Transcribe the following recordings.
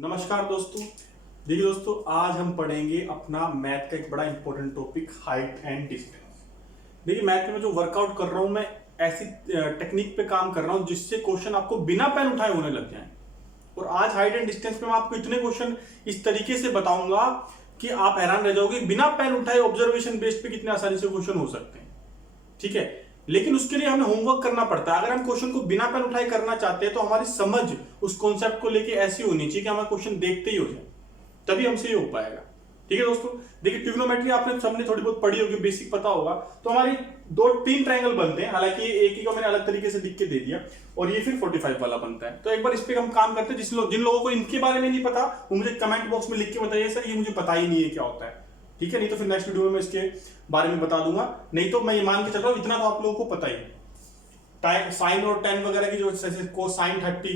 नमस्कार दोस्तों। देखिए दोस्तों, आज हम पढ़ेंगे अपना मैथ का एक बड़ा important topic, height and distance. देखिए, मैथ में जो वर्कआउट कर रहा हूं मैं ऐसी टेक्निक पे काम कर रहा हूं जिससे क्वेश्चन आपको बिना पेन उठाए होने लग जाए। और आज हाइट एंड डिस्टेंस पे मैं आपको इतने क्वेश्चन इस तरीके से बताऊंगा कि आप हैरान रह जाओगे। बिना पेन उठाए ऑब्जर्वेशन बेस्ड पे कितने आसानी से क्वेश्चन हो सकते हैं। ठीक है, लेकिन उसके लिए हमें होमवर्क करना पड़ता है। अगर हम क्वेश्चन को बिना पेन उठाए करना चाहते हैं तो हमारी समझ उस कॉन्सेप्ट को लेके ऐसी होनी चाहिए कि हमारा क्वेश्चन देखते ही हो जाए, तभी हमसे ये हो पाएगा। ठीक है दोस्तों, देखिए ट्रिग्नोमेट्री आपने सबने थोड़ी बहुत पढ़ी होगी, बेसिक पता होगा। तो हमारी तीन ट्रायंगल बनते हैं, हालांकि एक ही को मैंने अलग तरीके से लिख के दे दिया, और ये फिर 45 वाला बनता है। तो एक बार इस पे हम काम करते हैं। जिन लोगों को इनके बारे में नहीं पता वो मुझे कमेंट बॉक्स में लिख के बताइए, सर ये मुझे पता ही नहीं है क्या होता है। ठीक है, नहीं तो फिर नेक्स्ट वीडियो में मैं इसके बारे में बता दूंगा। नहीं तो मैं ये मान के चल रहा हूं इतना तो आप लोगों को पता ही है। साइन और टेन वगैरह की जो कोसाइन 30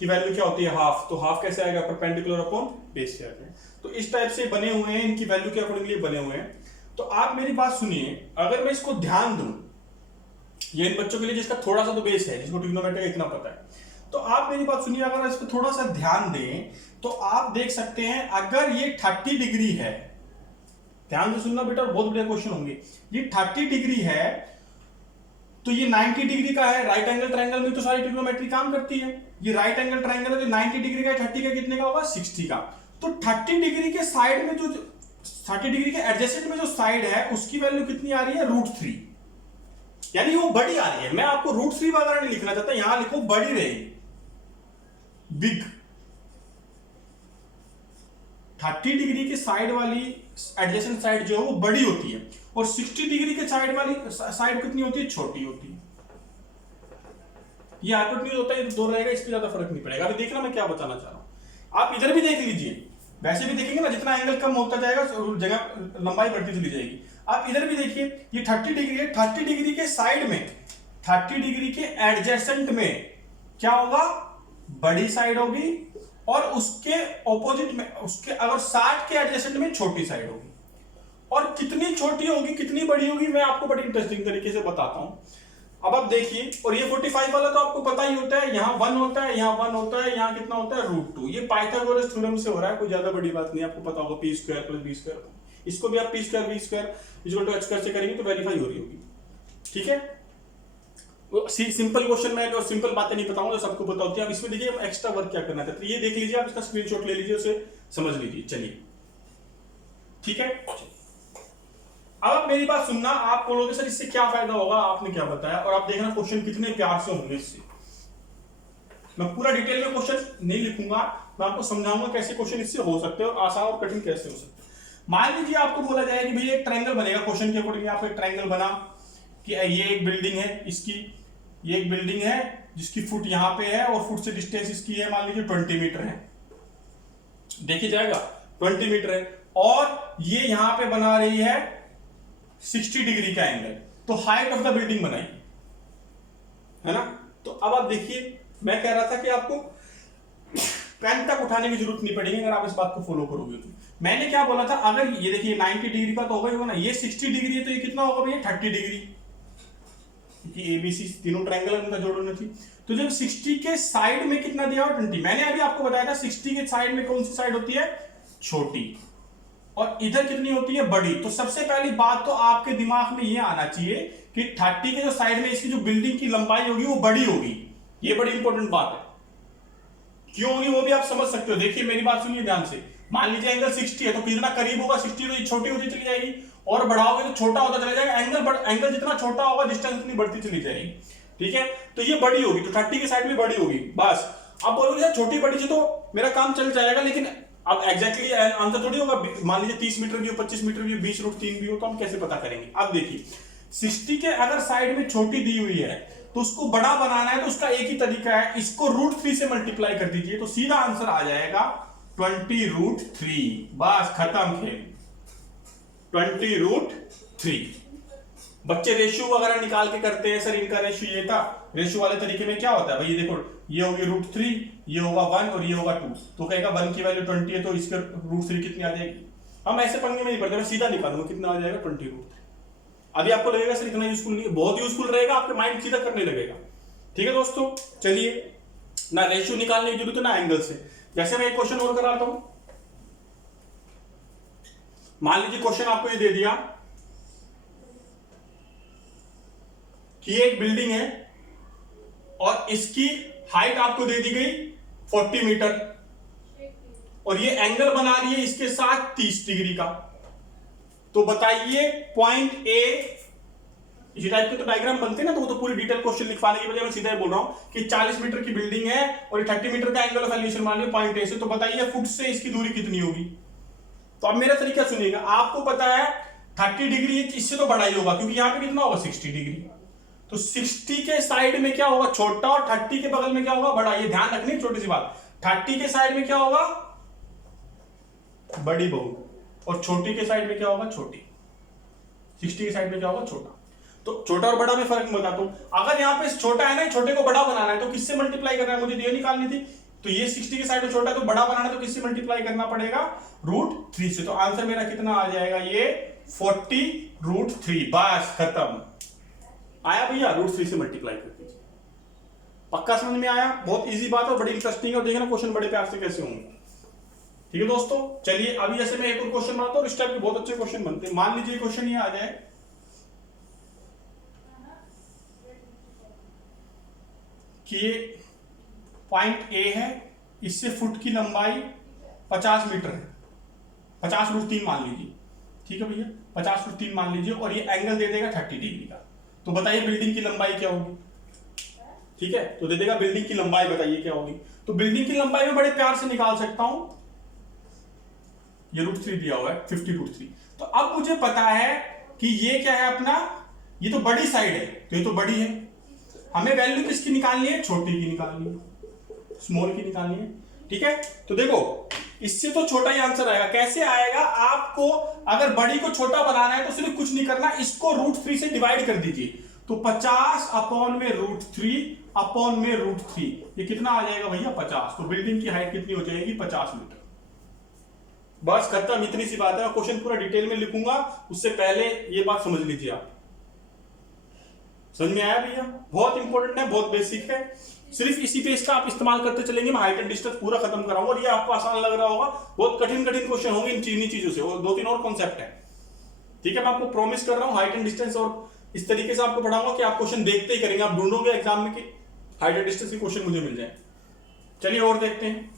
की वैल्यू क्या होती है, हाफ। तो हाफ कैसे आएगा, परपेंडिकुलर अपॉन बेस से आएगा। तो इस टाइप से बने हुए हैं, इनकी वैल्यू के अकॉर्डिंगली बने हुए हैं। तो आप मेरी बात सुनिए, अगर मैं इसको ध्यान दूं, ये इन बच्चों के लिए जिसका थोड़ा सा तो बेस है, जिसको ट्रिग्नोमेट्री इतना पता है, तो आप मेरी बात सुनिए। अगर इस पर थोड़ा सा ध्यान दें तो आप देख सकते हैं, अगर ये 30 डिग्री है, ध्यान से सुनना बेटा, बहुत बढ़िया क्वेश्चन होंगे। ये 30 डिग्री है तो ये 90 डिग्री का है। राइट एंगल ट्रायंगल में तो सारी ट्रिग्नोमेट्री काम करती है। ये राइट एंगल ट्रायंगल है तो 90 डिग्री का, 30 का कितने का होगा, 60 का। तो 30 डिग्री के साइड में जो 30 डिग्री के एडजेसेंट में जो साइड है उसकी वैल्यू कितनी आ रही है, √3, यानी वो बड़ी आ रही है। मैं आपको √3 वगैरह नहीं लिखना चाहता, यहां लिखो बड़ी रहेगी, बिग। 30 डिग्री के साइड वाली एडजेसेंट साइड जो है वो बड़ी होती है, और 60 डिग्री के साइड वाली साइड कितनी होती है, छोटी होती है। ये हाइपोटेन्यूज होता है, ये दो रहेगा, इस पे ज्यादा फर्क नहीं पड़ेगा। अभी देखना मैं क्या बताना चाह रहा हूं। आप इधर भी देख लीजिए, वैसे भी देखेंगे ना, जितना एंगल कम होता जाएगा जगह लंबाई बढ़ती चली जाएगी। आप इधर भी देखिए, ये 30 डिग्री है, 30 डिग्री के साइड में, 30 डिग्री के एडजेसेंट में क्या होगा, बड़ी साइड होगी, और उसके ऑपोजिट में, उसके अगर 60 के एडजेसेंट में छोटी साइड होगी। और कितनी छोटी होगी कितनी बड़ी होगी मैं आपको बड़ी इंटरेस्टिंग तरीके से बताता हूं। अब आप देखिए, और ये 45 वाला तो आपको पता ही होता है, यहां 1 होता है, यहां 1 होता है, यहां कितना होता है, √2। ये पाइथागोरस थ्योरम से हो रहा है, कोई ज्यादा बड़ी बात नहीं, आपको पता होगा p² + b²। इसको भी आप p² v² = h² से करेंगे तो वेरीफाई हो रही होगी। ठीक है, सिंपल क्वेश्चन में और सिंपल बातें नहीं बताऊंगा, तो सबको पता होती है। अब इसमें देखिए हम एक्स्ट्रा वर्क क्या करना चाहते हैं, ये देख लीजिए, आप इसका स्क्रीनशॉट ले लीजिए, उसे समझ लीजिए। चलिए ठीक है, अब आप मेरी बात सुनना। आप बोलोगे सर इससे क्या फायदा होगा, आपने क्या बताया, और आप देखना क्वेश्चन कितने प्यार से होंगे इससे। मैं पूरा डिटेल में क्वेश्चन नहीं लिखूंगा, मैं आपको समझाऊंगा कैसे क्वेश्चन इससे हो सकते हैं और आसान और कठिन कैसे हो सकते हैं। मान लीजिए आपको बोला जाए कि भैया एक ट्रायंगल बनेगा, क्वेश्चन के अकॉर्डिंग आपको एक ट्रायंगल बना कि ये एक बिल्डिंग है, इसकी ये एक बिल्डिंग है जिसकी फुट यहां पे है और फुट से डिस्टेंस इसकी है, मान लीजिए 20 मीटर है। देखिए जाएगा 20 मीटर है, और ये यहां पे बना रही है 60 डिग्री का एंगल। तो हाइट ऑफ द बिल्डिंग बनाई है ना। तो अब आप देखिए, मैं कह रहा था कि आपको पेन तक उठाने की जरूरत नहीं पड़ेगी अगर आप इस बात को फॉलो करोगे तो। मैंने क्या बोला था, अगर ये देखिए 90 डिग्री का तो होगा ही होगा ना, ये 60 डिग्री है तो ये कितना होगा भैया, 30 डिग्री, क्योंकि एबीसी तीनों ट्रायंगल उनका जोड़ना थी। तो जब 60 के साइड में कितना दिया हुआ, 20। मैंने अभी आपको बताया था 60 के साइड में कौन सी साइड होती है, छोटी, और इधर कितनी होती है, बड़ी। तो सबसे पहली बात तो आपके दिमाग में ये आना चाहिए कि 30 के जो साइड में इसकी जो बिल्डिंग की लंबाई होगी वो बड़ी होगी। ये बड़ी इंपॉर्टेंट बात है। क्यों होगी वो भी आप समझ सकते हो। देखिए मेरी बात सुनिए ध्यान से। मान लीजिए एंगल 60 है तो कितना करीब होगा 60, तो ये छोटी होती चली जाएगी, और बढ़ाओगे तो छोटा होता चला जाएगा। एंगल जितना छोटा होगा डिस्टेंस उतनी बढ़ती चली जाएगी। ठीक है, तो ये बड़ी होगी, तो 30 के साइड में बड़ी होगी। बस अब बोलोगे यार छोटी बड़ी से तो मेरा काम चल जाएगा, लेकिन अब एग्जैक्टली आंसर थोड़ी होगा। मान लीजिए 30 मीटर भी हो, 25 मीटर भी हो, 20 √3 भी हो, तो हम कैसे पता करेंगे। अब देखिए 60 के अगर साइड में छोटी दी हुई है तो उसको बड़ा बनाना है, तो उसका एक ही तरीका है, इसको √3 से मल्टीप्लाई कर दीजिए, तो सीधा आंसर आ जाएगा 20√3। बस खत्म खेल, 20√3। बच्चे रेशियो वगैरह निकाल के करते हैं, सर इनका रेशियो ये था। रेशियो वाले तरीके में क्या होता है भाई, ये देखो, ये होगी √3, ये होगा 1 और ये होगा 2। तो कहेगा 1 की वैल्यू 20 है तो इसके √3 कितनी आ जाएगी। हम ऐसे पंगे में नहीं पड़ते, मैं सीधा निकालूंगा कितना आ जाएगा, 20√3। अभी आपको लगेगा सर इतना यूजफुल नहीं है, बहुत यूजफुल रहेगा, आपके माइंड सीधा करने लगेगा। ठीक है दोस्तों, चलिए, ना रेशियो निकालने की जरूरत है ना एंगल से। जैसे मैं एक क्वेश्चन और कराता हूं, मान लीजिए क्वेश्चन आपको ये दे दिया कि एक बिल्डिंग है और इसकी हाइट आपको दे दी गई 40 मीटर और ये एंगल बना रही है इसके साथ 30 डिग्री का। तो बताइए पॉइंट ए, इसी टाइप के तो डायग्राम बनते हैं ना, तो वो तो पूरी डिटेल क्वेश्चन लिखवाने की बजाय मैं सीधा बोल रहा हूं कि 40 मीटर की बिल्डिंग है और ये 30 मीटर का एंगल ऑफ एलिवेशन मान लिया पॉइंट ए से, तो बताइए फुट से इसकी दूरी कितनी होगी। तो अब मेरा तरीका सुनिएगा, आपको पता है 30 डिग्री इससे तो बड़ा ही होगा क्योंकि यहां पे कितना होगा 60 डिग्री, तो 60 के साइड में क्या होगा छोटा और 30 के बगल में क्या होगा बड़ा। ये ध्यान रखनी छोटी सी बात, 30 के साइड में क्या होगा बड़ी बहू और छोटी के साइड में क्या होगा छोटी, 60 के साइड में क्या होगा छोटा। तो छोटा और बड़ा में फर्क मैं बताता हूं। अगर यहाँ पे छोटा है ना, छोटे को बड़ा बनाना है तो किससे मल्टीप्लाई करना है, मुझे ये निकालनी थी। तो ये 60 के साइड में छोटा है तो बड़ा बनाना है तो किससे मल्टीप्लाई करना पड़ेगा √3 से। तो आंसर मेरा कितना आ जाएगा ये 40√3। बस खत्म, आया भैया, √3 से मल्टीप्लाई कर दीजिए। पक्का समझ में आया? बहुत इजी बात है, बड़ी इंटरेस्टिंग है और देखना क्वेश्चन बड़े प्यार से कैसे होंगे। ठीक है दोस्तों, चलिए अभी जैसे मैं एक और क्वेश्चन बनाता हूं, इस टाइप के बहुत अच्छे क्वेश्चन बनते हैं। मान लीजिए क्वेश्चन ये आ जाए कि पॉइंट ए है, इससे फुट की लंबाई 50 मीटर है, 50√3 मान लीजिए। ठीक है भैया, 50√3 मान लीजिए और ये एंगल दे देगा 30 डिग्री का। तो बताइए बिल्डिंग की लंबाई क्या होगी। ठीक है, तो दे देगा बिल्डिंग की लंबाई, बताइए क्या होगी। तो बिल्डिंग की लंबाई में बड़े प्यार से निकाल सकता हूं, ये √3 दिया हुआ है 50√3। तो अब मुझे पता है कि ये क्या है अपना, ये तो बड़ी साइड है तो ये तो बड़ी है, हमें वैल्यू किसकी निकालनी है, छोटी की निकालनी है, स्मॉल की निकालनी है। ठीक है, तो देखो इससे तो छोटा ही आंसर आएगा। कैसे आएगा, आपको अगर बड़ी को छोटा बनाना है तो सिर्फ कुछ नहीं करना, इसको √3 से डिवाइड कर दीजिए। तो 50 अपॉन में √3 अपॉन में √3, ये कितना आ जाएगा भैया 50। तो बिल्डिंग की हाइट कितनी हो जाएगी 50 मीटर। बस खत्म, इतनी सी बात है। क्वेश्चन पूरा डिटेल में लिखूंगा, उससे पहले ये बात समझ लीजिए आप। समझ में आया भैया? बहुत इंपॉर्टेंट है, बहुत बेसिक है, सिर्फ इसी पे इसका आप इस्तेमाल करते चलेंगे। मैं हाइट एंड डिस्टेंस पूरा खत्म कराऊंगा और ये आपको आसान लग रहा होगा। बहुत कठिन कठिन क्वेश्चन होंगे इन चीजों से, और 2-3 और कॉन्सेप्ट है। ठीक है, मैं आपको प्रॉमिस कर रहा हूँ हाइट एंड डिस्टेंस और इस तरीके से आपको पढ़ाऊंगा कि आप क्वेश्चन देखते ही करेंगे। आप ढूंढोगे एग्जाम में कि हाइट एंड डिस्टेंस के क्वेश्चन मुझे मिल जाए। चलिए और देखते हैं।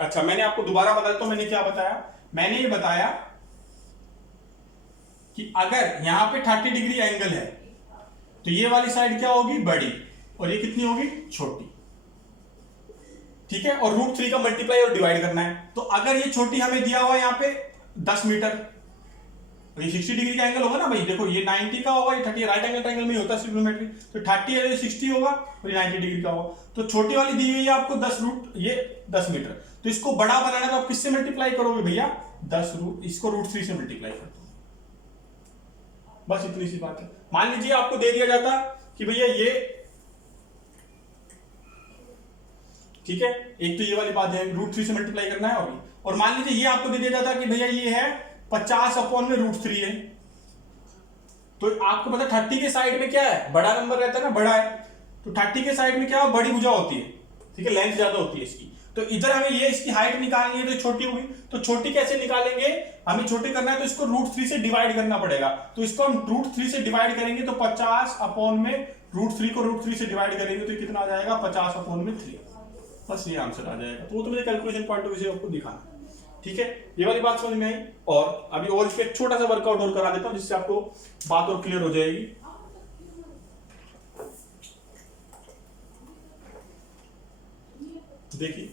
अच्छा, मैंने आपको दोबारा बता देता हूं मैंने क्या बताया। मैंने ये बताया कि अगर यहां पे 30 डिग्री एंगल है तो ये वाली साइड क्या होगी बड़ी और ये कितनी होगी छोटी। ठीक है, और √3 का मल्टीप्लाई और डिवाइड करना है। तो अगर ये छोटी हमें दिया हुआ यहां पे 10 मीटर, ये 60 डिग्री का एंगल होगा ना भाई, देखो ये 90 का होगा, ये 30 राइट एंगल ट्रायंगल में होता है ट्रिग्नोमेट्री, तो 30 है ये 60 होगा और ये 90 डिग्री का होगा। तो छोटी वाली दी हुई है आपको 10 मीटर, तो इसको बड़ा बनाना है तो आप किससे मल्टीप्लाई करोगे भैया 10 इसको √3 से मल्टीप्लाई कर दो। बस इतनी सी बात है। मान लीजिए आपको दे दिया जाता कि भैया ये, ठीक है, एक तो ये वाली बात है √3 से मल्टीप्लाई करना है, और मान लीजिए ये आपको दे दिया जाता कि भैया ये है 50 अपॉन में √3 है। तो आपको पता 30 के साइड में क्या है, बड़ा नंबर रहता है ना, बड़ा है, तो 30 के साइड में क्या है, बड़ी भुजा होती है। ठीक है, लेंथ ज्यादा होती है इसकी। तो इधर हमें ये इसकी हाइट निकालनी है तो छोटी होगी, तो छोटी कैसे निकालेंगे, हमें छोटी करना है तो इसको √3 से डिवाइड करना पड़ेगा। तो इसको हम √3 से डिवाइड करेंगे तो 50 अपॉन में √3 को √3 से डिवाइड करेंगे तो कितना आ जाएगा 50 अपॉन में 3। बस ये आंसर आ जाएगा। तो वो तो मुझे कैलकुलेशन पॉइंट ऑफ व्यू से आपको दिखाना। ठीक है, ये वाली बात समझ में आई। और अभी और इस पे एक छोटा सा वर्कआउट और करा देता हूं जिससे आपको बात और क्लियर हो जाएगी। देखिए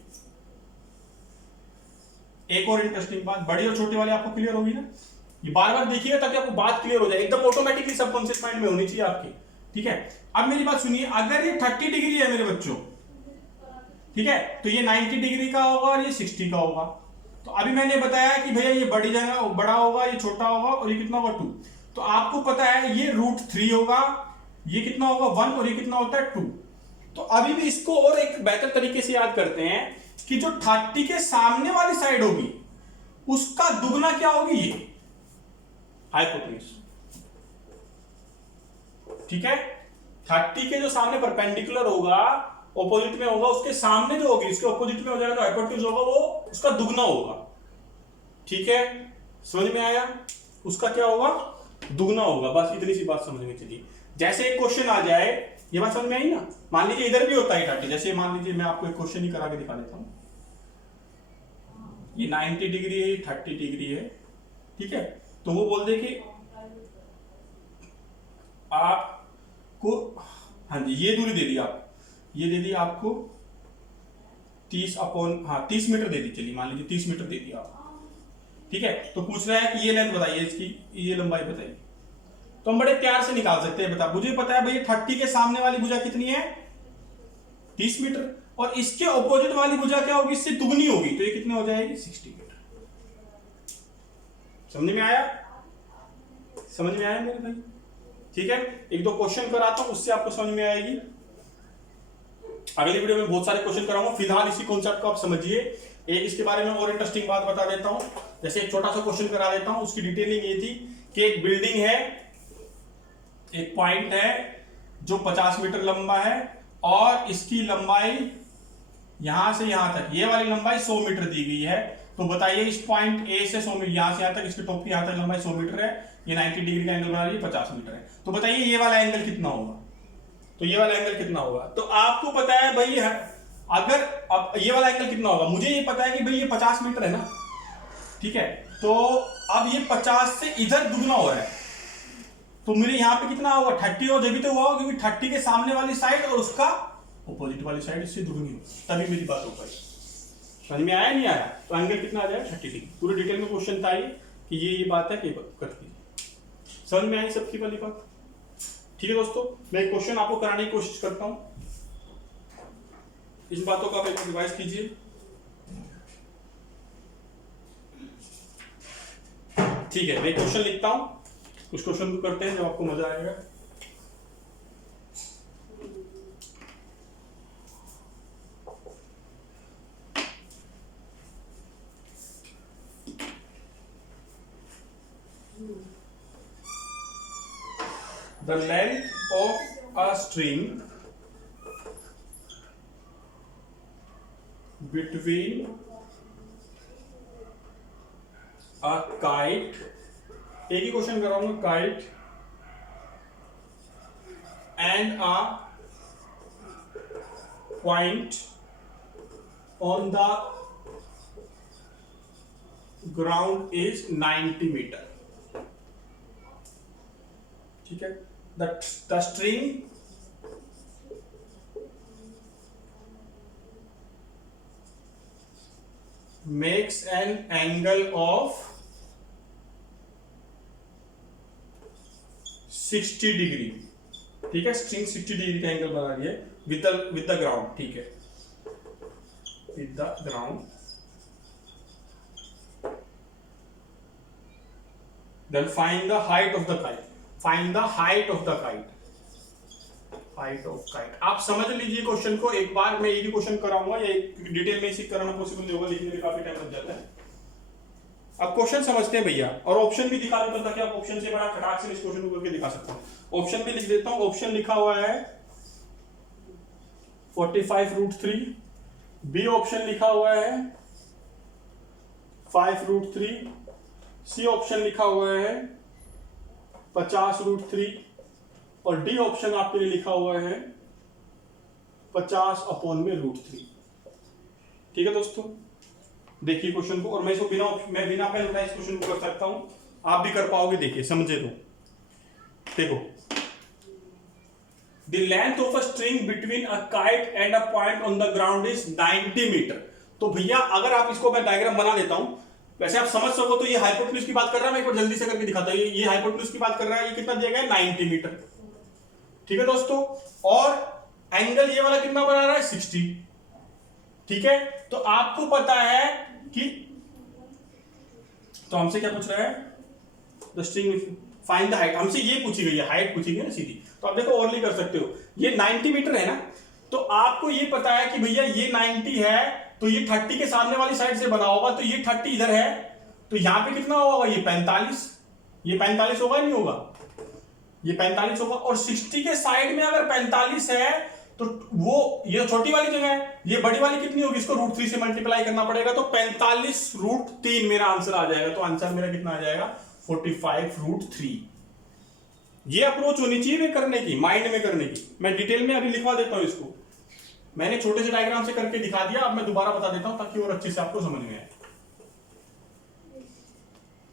एक और इंटरेस्टिंग बात, बड़ी और छोटी वाली आपको क्लियर होगी ना, ये बार बार देखिएगा ताकि आपको बात क्लियर हो जाए, एकदम ऑटोमेटिकली सबकॉन्शियस माइंड में होनी चाहिए आपकी। ठीक है, अब मेरी बात सुनिए, अगर ये 30 डिग्री है मेरे बच्चों, ठीक है, तो ये 90 डिग्री का होगा और ये 60 का होगा। तो अभी मैंने बताया कि भैया ये बड़ी जगह बड़ा होगा, ये छोटा होगा और ये कितना होगा 2। तो आपको पता है ये √3 होगा, ये कितना होगा 1 और ये कितना होता है 2। तो अभी भी इसको और एक बेहतर तरीके से याद करते हैं कि जो 30 के सामने वाली साइड होगी उसका दुगना क्या होगी, ये हाइपोटेन्यूज। ठीक है, 30 के जो सामने परपेंडिकुलर होगा ऑपोजिट में होगा, उसके सामने जो होगी उसके ऑपोजिट में हो जाएगा, जो हाइपोटेन्यूज होगा वो उसका दुगना होगा। ठीक है, समझ में आया? उसका क्या होगा? दुगना होगा। बस इतनी सी बात समझ में चली। जैसे एक क्वेश्चन आ जाए, ये बात समझ में आई ना? मान लीजिए इधर भी होता है 30, जैसे मान लीजिए मैं आपको एक क्वेश्चन ही करा के दिखा देता हूं। ये 90 डिग्री है, 30 डिग्री है। ठीक है, तो वो बोल दे कि आपको, हाँ जी, ये दूरी दे दी आप, ये दे दी आपको 30 मीटर दे दी। चलिए मान लीजिए 30 मीटर दे दिया आप। ठीक है, तो पूछ रहा है कि ये लेंथ बताइए इसकी, ये लंबाई बताइए। तो हम बड़े प्यार से निकाल सकते हैं। बता, मुझे पता है भाई 30 के सामने वाली भुजा कितनी है? 30 मीटर, और इसके ऑपोजिट वाली भुजा क्या होगी? इससे दुगनी होगी, तो ये कितने हो जाएगी? 60 मीटर। समझ में आया? समझ में आया मेरे भाई? ठीक है, एक दो क्वेश्चन कराता हूं, उससे आपको समझ में आएगी। अगली वीडियो में बहुत सारे क्वेश्चन कराऊंगा। फिलहाल इसी कॉन्सेप्ट को आप समझिए। एक इसके बारे में और इंटरेस्टिंग बात बता देता हूं। जैसे एक छोटा सा क्वेश्चन करा देता हूं, उसकी डिटेलिंग ये थी कि एक बिल्डिंग है, एक पॉइंट है जो 50 मीटर लंबा है, और इसकी लंबाई यहां से यहां तक, ये वाली लंबाई 100 मीटर दी गई है। तो बताइए इस पॉइंट ए से 100 मीटर, यहां से यहां तक, इसके टॉप की यहां तक लंबाई 100 मीटर है, ये 90 डिग्री का एंगल बना रही है, 50 मीटर है। तो बताइए ये वाला एंगल कितना होगा? तो ये वाला एंगल कितना होगा? तो आपको पता है भाई, अगर अब ये वाला एंगल कितना होगा, मुझे ये पता है कि भाई ये 50 मीटर है ना। ठीक है, तो अब ये 50 से इधर दुगना हो रहा है, तो मेरे यहाँ पे कितना होगा? 30 हो, जब भी तो हुआ होगा, क्योंकि 30 के सामने वाली साइड और उसका ऑपोजिट वाली साइड इससे दुगनी हो, तभी मेरी बात हो पाई। समझ में आया नहीं आया? तो एंगल कितना आ जाएगा? 30 डिग्री। पूरे डिटेल में क्वेश्चन था कि ये बात है कि कर कीजिए। समझ में आई सबकी वाली बात? ठीक है दोस्तों, मैं एक क्वेश्चन आपको कराने की कोशिश करता हूं, इन बातों का आप एक रिवाइज कीजिए। ठीक है, मैं क्वेश्चन लिखता हूं, उस क्वेश्चन को करते हैं, जब आपको मजा आएगा। The length of a string between a kite, एक ही क्वेश्चन कराऊंगा, kite and a point on the ground is 90 metre. ठीक है, the string makes an angle of 60 degree. ठीक है, स्ट्रिंग 60 डिग्री का एंगल बना रही है विद द ग्राउंड। ठीक है, with the ground. Then find the height of the kite. Find the height of the kite. Height of kite. आप समझ लीजिए क्वेश्चन को एक बार। मैं एक ही क्वेश्चन कराऊंगा, या डिटेल में इसी कराना पॉसिबल नहीं होगा, लिखने में काफी टाइम लग जाता है। अब क्वेश्चन समझते हैं भैया, और ऑप्शन भी दिखा देता हूं ताकि आप ऑप्शन से बड़ा खटाक से इस क्वेश्चन को करके दिखा सकता हूं। ऑप्शन भी लिख देता हूं। ऑप्शन लिखा हुआ है 45√3, बी ऑप्शन लिखा हुआ है 5√3, सी ऑप्शन लिखा हुआ है 50√3, और डी ऑप्शन आपके लिए लिखा हुआ है 50/√3। ठीक है दोस्तों, देखिए क्वेश्चन को, और मैं इसको बिना पेन उठाए इस क्वेश्चन को कर सकता हूं, आप भी कर पाओगे। देखिए समझे तो। देखो, the length of a string between a kite and a point on the ground is 90 metre. तो भैया अगर आप इसको, मैं डायग्राम बना देता हूं, वैसे आप समझ सको तो ये हाइपोटेन्यूज की बात कर रहा है। मैं एक बार जल्दी से करके दिखाता हूं। ये हाइपोटेन्यूज की बात कर रहा है, ये कितना दिया गया है? 90 मीटर। ठीक है दोस्तों, और एंगल ये वाला कितना बना रहा है? 60। ठीक है, तो आपको पता है कि, तो हमसे क्या पूछ रहा है? The string find the height. हमसे ये पूछी गई है, हाइट पूछी गई है ना सीधी। तो आप देखो ओरली कर सकते हो। ये 90 मीटर है ना, तो आपको ये पता है कि भैया ये 90 है, तो ये 30 के सामने वाली साइड से बना होगा, तो ये 30 इधर है, तो यहां पे कितना होगा? ये 45। ये 45 होगा नहीं होगा? ये 45 होगा। और 60 के साइड में अगर 45 है, तो तो वो ये छोटी वाली जगह है, ये बड़ी वाली कितनी होगी, इसको √3 से मल्टीप्लाई करना पड़ेगा, तो 45 √3 मेरा आंसर आ जाएगा। तो आंसर मेरा कितना आ जाएगा 45 √3। ये अप्रोच होनी चाहिए करने की, माइंड में करने की। मैं डिटेल में अभी लिखवा देता हूं इसको, मैंने छोटे से डायग्राम से करके दिखा दिया, अब मैं दोबारा बता देता हूं ताकि और अच्छे से आपको समझ में आए।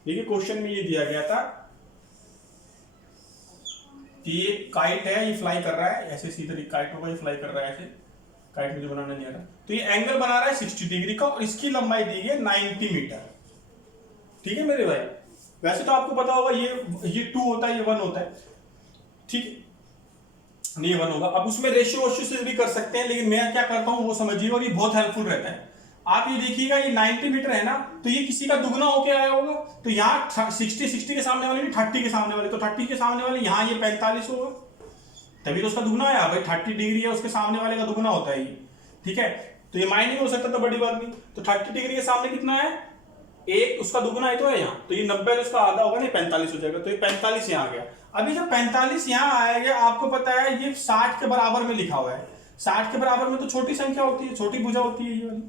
देखिए क्वेश्चन में ये दिया गया था कि ये काइट है, ये फ्लाई कर रहा है, ऐसे सीधे काइट होगा, ये फ्लाई कर रहा है ऐसे, काइट मुझे बनाना नहीं आ रहा। तो ये एंगल बना रहा है 60 डिग्री का और इसकी लंबाई दी है 90 मीटर। ठीक है मेरे भाई, वैसे तो आपको पता होगा ये 2 होता है, ये 1 होता है, ठीक है, नहीं 1 होगा। अब उसमें रेशियो से भी कर सकते हैं, लेकिन मैं क्या करता हूं वो समझिए, और ये बहुत हेल्पफुल रहता है। आप ये देखिएगा, ये 90 मीटर है ना, तो ये किसी का दुगना होके आया होगा, तो यहाँ 60 के सामने वाले नहीं, 30 के सामने वाले, तो 30 के सामने वाले यहाँ ये 45 होगा, तभी तो उसका दुगना आया भाई। 30 डिग्री है, उसके सामने वाले का दुगना होता है ये, ठीक है। तो ये माइनस हो सकता, तो बड़ी बात नहीं। तो 30 डिग्री के सामने कितना है, एक, उसका दुगना है तो है यहाँ, तो ये 90 उसका आधा होगा, नहीं 45 हो जाएगा, तो ये 45 यहाँ आ गया। अभी जब 45 यहाँ आएगा, आपको पता है ये 60 के बराबर में लिखा हुआ है। 60 के बराबर में तो छोटी संख्या होती है, छोटी भुजा होती है ये वाली,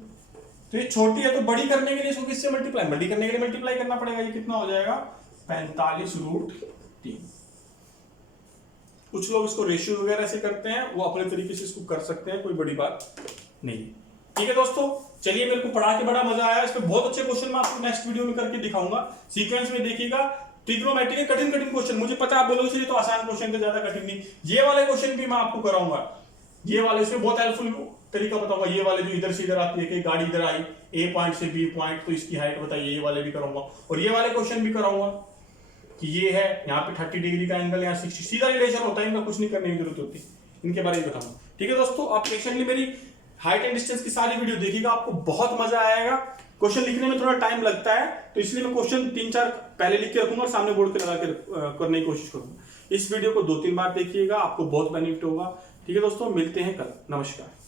तो ये छोटी है, तो बड़ी करने के लिए इसको किससे मल्टीप्लाई, बड़ी करने के लिए मल्टीप्लाई करना पड़ेगा। ये कितना हो जाएगा 45 √3। कुछ लोग इसको रेशियो वगैरह से करते हैं, वो अपने तरीके से इसको कर सकते हैं, कोई बड़ी बात नहीं। ठीक है दोस्तों, चलिए, मेरे को पढ़ा के बड़ा मजा आया। इस पे बहुत अच्छे क्वेश्चन मैं आपको नेक्स्ट वीडियो में करके दिखाऊंगा, सीक्वेंस में देखिएगा। ट्रिग्नोमेट्री के कठिन क्वेश्चन, मुझे पता आप बोलोगे ये तो आसान क्वेश्चन, तो ज्यादा कठिन नहीं, ये वाले क्वेश्चन भी मैं आपको कराऊंगा। ये वाले इसमें बहुत हेल्पफुल तरीका बताऊंगा। ये वाले जो इधर से इधर आती है कि गाड़ी इधर आई A पॉइंट से B पॉइंट, तो इसकी हाइट बताइए, ये वाले भी कराऊंगा। और ये वाले क्वेश्चन भी कराऊंगा कि ये है यहाँ पे 30 डिग्री का एंगल, यहाँ 60, सीधा रिलेशन होता है, इनका कुछ नहीं करने की जरूरत होती, इनके बारे में बताऊंगा। ठीक है दोस्तों, आप पेशेंटली मेरी हाइट एंड डिस्टेंस की सारी वीडियो देखिएगा, आपको बहुत मजा आएगा। क्वेश्चन लिखने में थोड़ा टाइम लगता है, तो इसलिए मैं क्वेश्चन 3-4 पहले लिख के रखूंगा और सामने बोर्ड के लगा के करने की कोशिश करूंगा। इस वीडियो को 2-3 बार देखिएगा, आपको बहुत बेनिफिट होगा। ठीक है दोस्तों, मिलते हैं कल, नमस्कार।